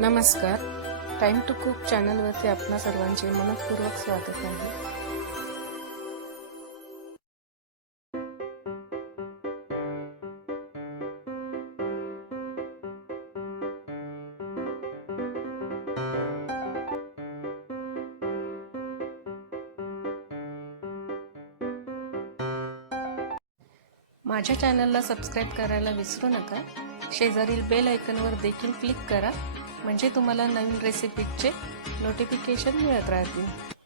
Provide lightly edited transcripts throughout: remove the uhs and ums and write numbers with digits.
नमस्कार. Time to cook चॅनलवरती आपणा सर्वांचे मनपूर्वक स्वागत आहे. माझ्या चॅनलला सबस्क्राइब करायला विसरू नका. शेजारील बेल आयकॉनवर देखील क्लिक करा, म्हणजे तुम्हाला नवीन रेसिपीचे नोटिफिकेशन मिळत राहतील.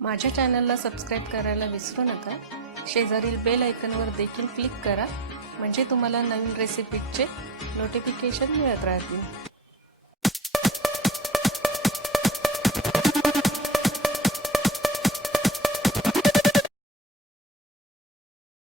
माझ्या चॅनलला सबस्क्राइब करायला विसरू नका. शेजारील बेल आयकॉनवर देखील क्लिक करा, म्हणजे तुम्हाला नवीन रेसिपीचे नोटिफिकेशन मिळत राहतील.